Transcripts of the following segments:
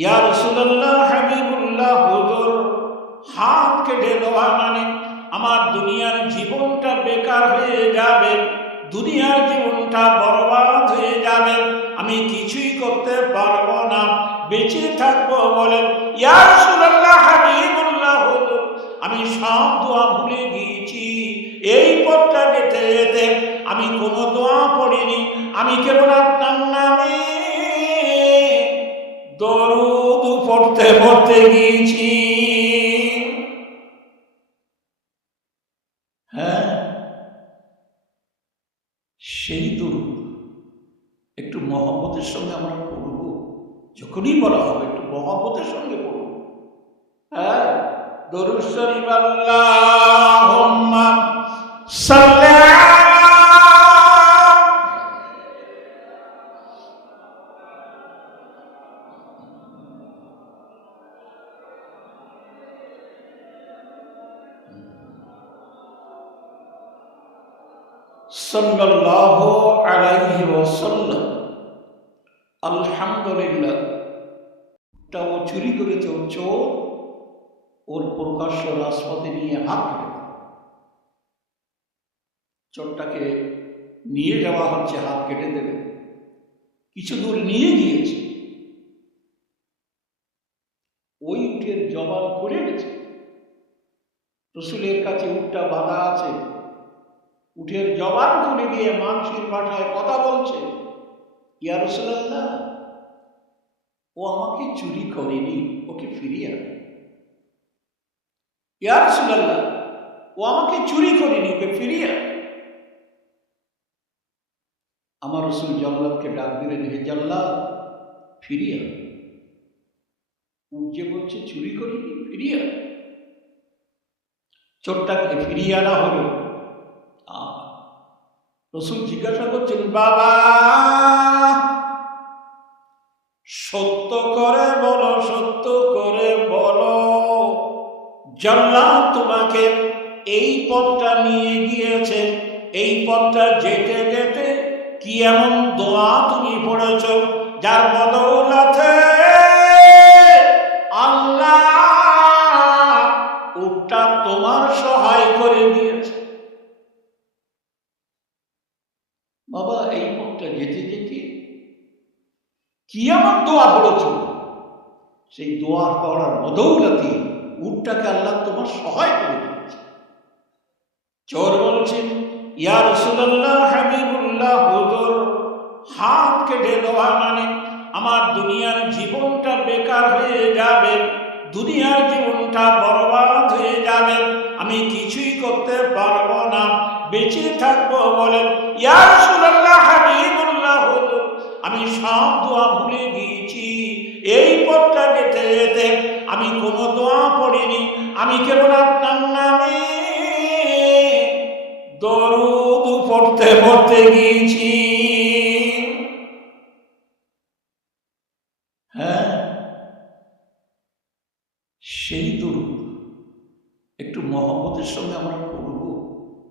ইয়া রাসূলুল্লাহ, হাবিবুল্লাহ, হুজুর, হাত কেটে দেওয়া মানে আমার দুনিয়ার জীবনটা বেকার হয়ে যাবে, দুনিয়ার জীবনটা বরবাদ হয়ে যাবে, আমি কিছুই করতে পারবো না, বেঁচে থাকবো বলেন। ইয়া রাসূলুল্লাহ, হাবিবুল্লাহ, হুজুর, আমি সব দোয়া ভুলে গিয়েছি। এই পথটা যেতে যেতে আমি কোনো দোয়া পড়িনি, আমি কেবল আপনার নামে দরুদ পড়তে পড়তে গিয়েছি। হ্যাঁ, সেই দরুদ একটু মহব্বতের সঙ্গে আমরা পড়ব। যখনই বলা হবে একটু মহব্বতের সঙ্গে পড়ব। হ্যাঁ, দরুদ শরীফ আল্লাহুম্মা সাল্লি সাল্লাল্লাহু আলাইহি ওয়াসাল্লাম। আলহামদুলিল্লাহ। টাও চুরি করেছে চোর, ওর প্রকাশ্য রাজপথে নিয়ে হাত ধরে চোরটাকে নিয়ে যাওয়া হচ্ছে, হাত কেটে দেবে। কিছু দূর নিয়ে গিয়েছে, ওই উটের জবান করে গেছে। রসুলের কাছে উটটা বাঁধা আছে, উটের জবান খুলে দিয়ে মানুষের ভাষায় কথা বলছে। ইয়া রাসূলুল্লাহ, ও আমাকে চুরি করেনি, ওকে ফিরিয়ে আনে। ইয়া রাসূলুল্লাহ, ও আমাকে চুরি করেনি, ওকে ফিরিয়ে আনে। আমার রসুল জাল্লাদকে ডাক দিলেন, হে জাল্লাদ, ফিরিয়ে আনে। উট যে বলছে চুরি করিনি, ফিরিয়ে আনে। চোরটাকে ফিরিয়ে আনা হলো। রসুল জিজ্ঞাসা করছেন, বাবা সত্য করে বলো, সত্য করে বলো, জাল্লাদ তোমাকে এই পথটা নিয়ে গিয়েছে, এই পথটা যেতে যেতে কি এমন দোয়া তুমি পড়েছ যার বদৌলতে আল্লাহ উটটা তোমার সহায় করে দিয়েছে? বাবা, এই পথটা যেতে যেতে কি এমন দোয়া পড়েছ, সেই দোয়া পড়ার বদৌলতে উটটাকে আল্লাহ তোমার সহায় করে দিয়েছে। চোর বলছেন, ইয়া রাসূলুল্লাহ, হাবিবুল্লাহ, হুজুর, হাত কেটে দেওয়া মানে আমার দুনিয়ার জীবনটা বেকার হয়ে যাবে, দুনিয়ার জীবনটা বরবাদ হয়ে যাবে, আমি কিছুই করতে পারবো না, বেঁচে থাকবো বলেন। ইয়া রাসূলুল্লাহ, হাবিবুল্লাহ, হুজুর, আমি সব দোয়া ভুলে গিয়েছি। এই পথটা যেতে যেতে আমি কোনো দোয়া পড়িনি, আমি কেবল আপনার নামে দরুদ পড়তে পড়তে গিয়েছি। হ্যাঁ, সেই দরুদ একটু মহব্বতের সঙ্গে আমরা পড়ব।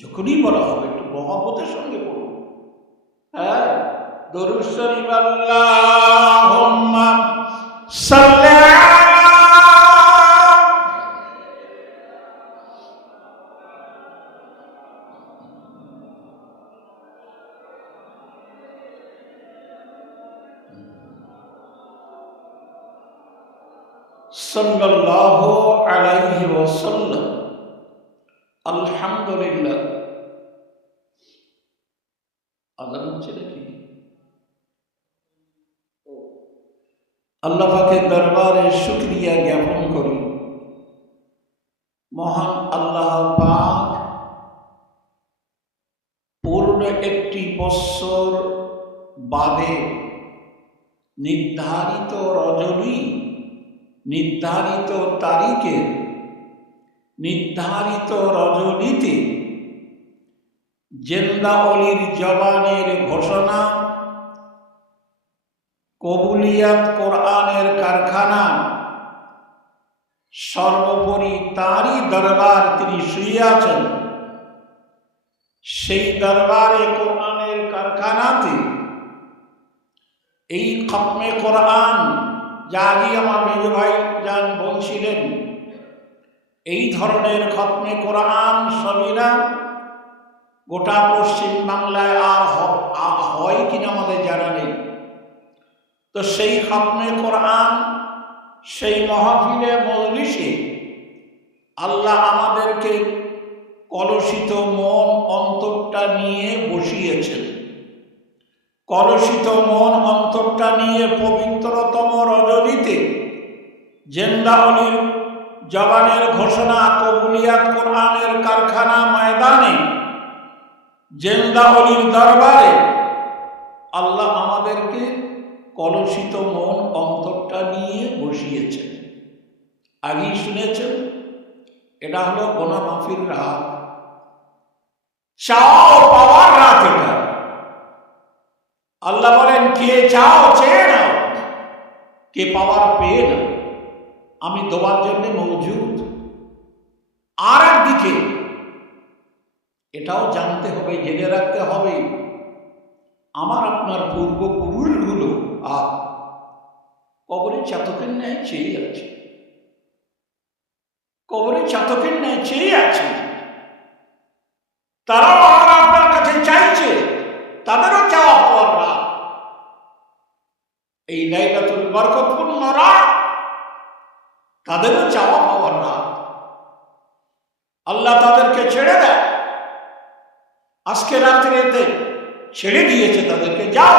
যখনই বলা হবে একটু মহব্বতের সঙ্গে পড়ব। হ্যাঁ, দরুদ শরীফ আল্লাহুম্মা সাল্লি সাল্লাল্লাহু আলাইহি ওয়াসাল্লাম। আলহামদুলিল্লাহ। আযান হচ্ছে নাকি? আল্লাহ পাকের দরবারে শুকরিয়া জ্ঞাপন করি। মহান আল্লাহ পাক পূর্ণ একটি বৎসর বাদে নির্ধারিত রজনী, নির্ধারিত তারিখে, নির্ধারিত রজনীতে জিন্দা অলির জবানের ঘোষণা, কবুলিয়াত কোরআনের কারখানা, সর্বোপরি তারই দরবার তিনি শুয়ে আছেন। সেই দরবারে কোরআনের কারখানাতে এই খতমে কোরআন যা আগে আমার মেজ ভাই যান বলছিলেন, এই ধরনের খতমে কোরআন সবিনা গোটা পশ্চিম বাংলায় আর হয় কিনা আমাদের জানা নেই। তো সেই খতমে কোরআন, সেই মাহফিলে মজলিসে আল্লাহ আমাদেরকে কলুষিত মন অন্তরটা নিয়ে বসিয়েছেন। কলুষিত মন অন্তরটা নিয়ে পবিত্রতম রজনীতে জেন্দা অলির জবানের ঘোষণা, কবুলিয়াত কোরআনের কারখানা ময়দানে জেন্দা অলির দরবারে আল্লাহ আমাদেরকে কলুষিত মন অন্তরটা নিয়ে বসিয়েছেন। আগেই শুনেছেন, এটা হলো গোনা মাফির রাত, চাও পাওয়ার রাত। এটা আল্লাহ বলেন, কে চাও চেয়ে নাও, কে পাওয়ার পেয়ে নাও, আমি দেওয়ার জন্য মজুদ। আর একদিকে এটাও জানতে হবে, জেনে রাখতে হবে, আমার আপনার পূর্বপুরুষগুলো কবরে চাতকের ন্যায় চেয়ে আছে, কবরে চাতকের ন্যায় চেয়ে আছে। তারাও আমার আপনার কাছে চাইছে, তাদেরও চাওয়া পাওয়ার রাত, এই লাইলাতুল বরকতপূর্ণ রাত তাদেরও চাওয়া পাওয়ার রাত। আল্লাহ তাদেরকে ছেড়ে দেয়, আজকে রাত্রিতে ছেড়ে দিয়েছে তাদেরকে, যাও।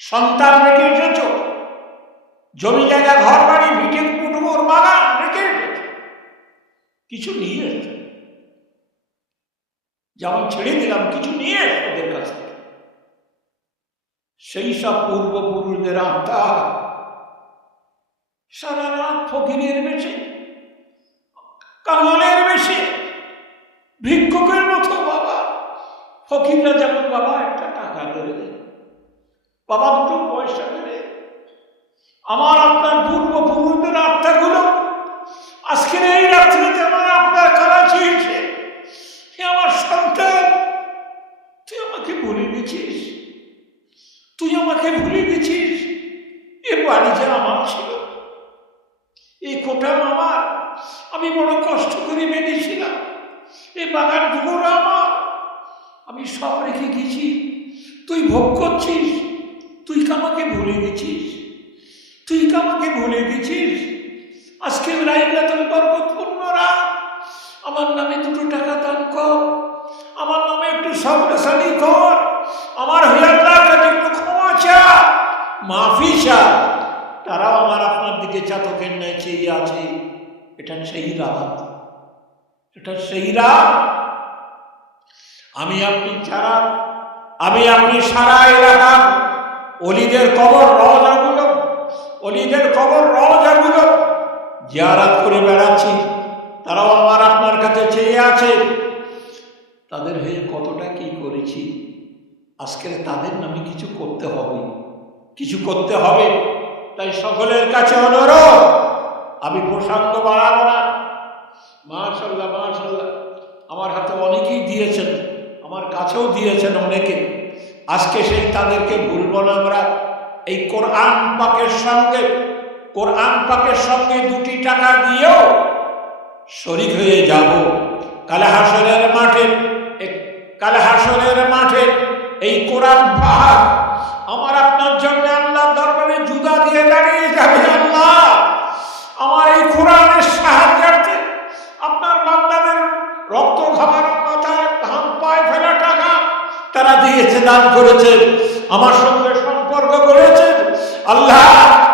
সন্তান রেখে এসেছ, জমি জায়গা ঘর বাড়ি ভিটে কুটুমোর বাগান রেখে এসেছ, কিছু নিয়ে এসেছ, যেমন ছেড়ে দিলাম কিছু নিয়ে এসো ওদের কাছ থেকে। সেই সব পূর্বপুরুষদের আত্মা সারা রাত ফকিরের বেশে, কাঙালের বেশে, ভিক্ষুকের মতো বাবা। ফকিররা যেমন বাবা একটা টাকা দেবে, বাবা দুটো পয়সা দেবে। আমার আপনার পূর্বপুরুষদের আত্মাগুলো আজকের এই রাত্রিতে আমার আপনার কারা চেয়েছে, আমার সন্তান, তুই আমাকে ভুলে গেছিস, তুই আমাকে ভুলে গেছিস। এ বাড়ি যে আমার ছিল, এই কোটা আমার, আমি বড় কষ্ট করে বেঁধেছিলাম, এই বাগান পুকুর আমার, আমি সব রেখে গেছি, তুই ভোগ করছিস, তুই আমাকে ভুলে গেছিস, তুই আমাকে ভুলে গেছিস। আজকে লাইলাতুল বরকতপূর্ণ রাত, আমার নামে দুটো টাকা দান কর, আমার নামে একটু সবরাসানি কর, আমার হয়ে আল্লাহর কাছে একটু ক্ষমা চা, মাফি চা। তারাও আমার আপনার দিকে চাতকের ন্যায় চেয়ে আছে। এটা সেই রাত, এটা সেই রাত। আমি আপনি ছাড়া, আমি আপনি সারা এলাকার অলিদের কবর রওজাগুলো, অলিদের কবর রওজাগুলো জিয়ারত করে বেড়াচ্ছি, তারাও আমার আপনার কাছে চেয়ে আছে। তাদের হয়ে কতটা কি করেছি, আজকে তাদের নামে কিছু করতে হবে, কিছু করতে হবে। তাই সকলের কাছে অনুরোধ, আমি প্রসঙ্গ বাড়াবো না। মাশাআল্লাহ মাশাআল্লাহ, আমার হাতে অনেকেই দিয়েছেন, আমার কাছেও দিয়েছেন অনেকে। আজকে সেই তাদেরকে ভুলব না আমরা। এই কোরআন পাকের সঙ্গে, কোরআন পাকের সঙ্গে 2টি টাকা দিয়েও শরীক হয়ে যাব কালে হাসরের মাঠে। কালে হাসরের মাঠে এই কোরআন পাক আমার আপনার জন্য আল্লাহর দরবারে জুদা দিয়ে দাঁড়িয়ে যাবে। আল্লাহ, আমার এই কোরআনের সাহায্যার্থে আপনার বান্দাদের রক্ত খাবার মাথায় ধান পায়ে ফেলা টাকা তারা দিয়েছে, দান করেছে, আমার সঙ্গে সম্পর্ক করেছে। আল্লাহ,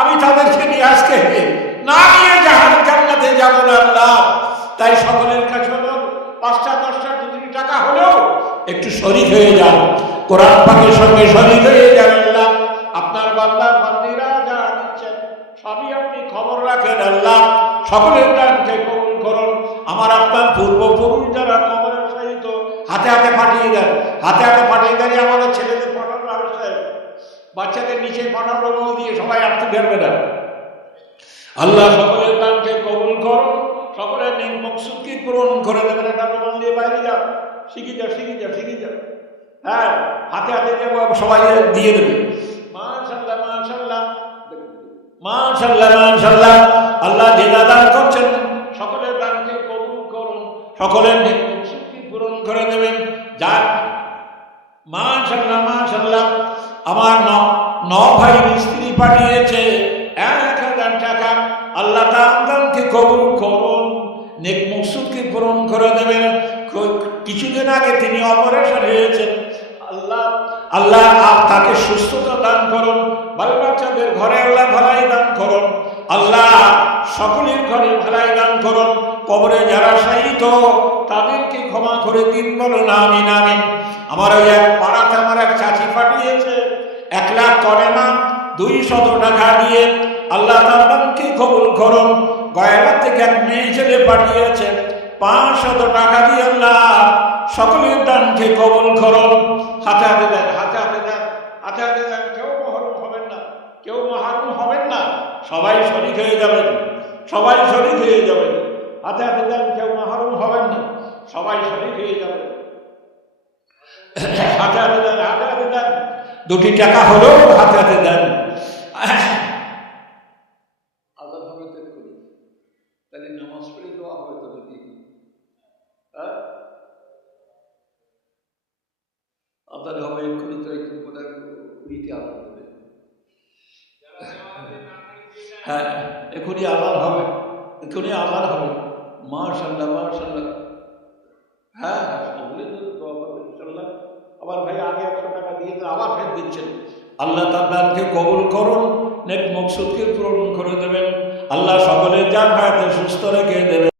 আমি তাদেরকে নিয়ে আজকে না নিয়ে জান্নাতে যাব না আল্লাহ। তাই সকলের কাছে 5টা 10টা 2 টাকা হলেও একটু শরীক হয়ে যান, কোরআন পাকের সঙ্গে শরীক হয়ে যান। আল্লাহ, আপনার বান্দার বান্দিরা যারা দিচ্ছেন সবই আপনি খবর রাখেন। আল্লাহ, সকলের দানকে কবুল করুন। আমার আপনার পূর্বপুরুষ যারা কবরের সহিত হাতে হাতে পাঠিয়ে দেন, হাতে হাতে পাঠিয়ে দেন। আমাদের ছেলেদের পাঠানো ব্যবসায়, বাচ্চাদের নিচে পাঠানো দিয়ে সবাই আসতে পারবে না। আল্লাহ, সকলের দানকে কবুল করুন, সকলের নেক মকসুদকে পূরণ করে দেবেন। একটা প্রমাণ দিয়ে বাইরে যাও, শিখে যাও, শিখে যাও, শিখে যাও। হ্যাঁ, হাতে হাতে যাবো, সবাই দিয়ে দেবে। মাশাআল্লাহ মাশাআল্লাহ। মাশাআল্লাহ মাশাআল্লাহ। আল্লাহ যে দান করছেন সকলের দানকে কবুল করুন, সকলের নেক মুকসুদকে পূরণ করে দেবেন। যার মাশাআল্লাহ মাশাআল্লাহ আমার ন ভাইয়ের স্ত্রী পাঠিয়েছে 1000 টাকা। আল্লাহ তার দানকে কবুল করুন, নেক মুকসুদকে পূরণ করে দেবেন। কিছুদিন আগে তিনি অপারেশন হয়েছেন, আল্লাহ আল্লাহ তাকে সুস্থতা দান করুন, বাল বাচ্চাদের ঘরে আল্লাহ ভালাই দান করুন, আল্লাহ সকলের ঘরে ভালাই দান করুন। কবরে যারা শায়িত তাদেরকে ক্ষমা করে দিন, বলুন আমিন আমিন। আমার ওই এক পাড়াতে আমার এক চাচি পাঠিয়েছে 1 লাখ করে না 200 টাকা দিয়ে, আল্লাহ তার দানকে কবুল করুন। গয়লা থেকে এক মেয়ে ছেলে পাঠিয়েছে 500 টাকা দিয়ে, আল্লাহ সকলের দানকে কবুল করুন। হাতে হাতে দেন, হাতে হাতে দেন, হাতে হাতে দেন। কেউ মহরুম হবেন না, কেউ মাহরুম হবেন না, সবাই শরীক হয়ে যাবেন, সবাই শরীক হয়ে যাবেন। হাতে হাতে দেন, কেউ মাহরুম হবেন না, সবাই শরীক হয়ে যাবেন। হাতে হাতে দেন, হাতে হাতে দেন। 2টি টাকা হলেও হাতে হাতে দেন। আজান হবে তো করি, তাহলে নামাজ পড়ে দেওয়া হবে তো নাকি? আজান হবে এক্ষুনি, তো একটু বোধহয় 20তে আজান দেবে। হ্যাঁ এক্ষুনি আজান হবে, এক্ষুনি আজান হবে। মাশাআল্লাহ মাশাআল্লাহ। হ্যাঁ সকলে দোয়া করবেন ইনশাআল্লাহ। আবার ভাই আগে 100 টাকা দিয়ে আবার ফের দিচ্ছেন। আল্লাহ তার দানকে কবুল করুন, নেক মকসুদকে পূরণ করে দেবেন। আল্লাহ সকলের জান হায়াতে সুস্থ রেখে দেবেন।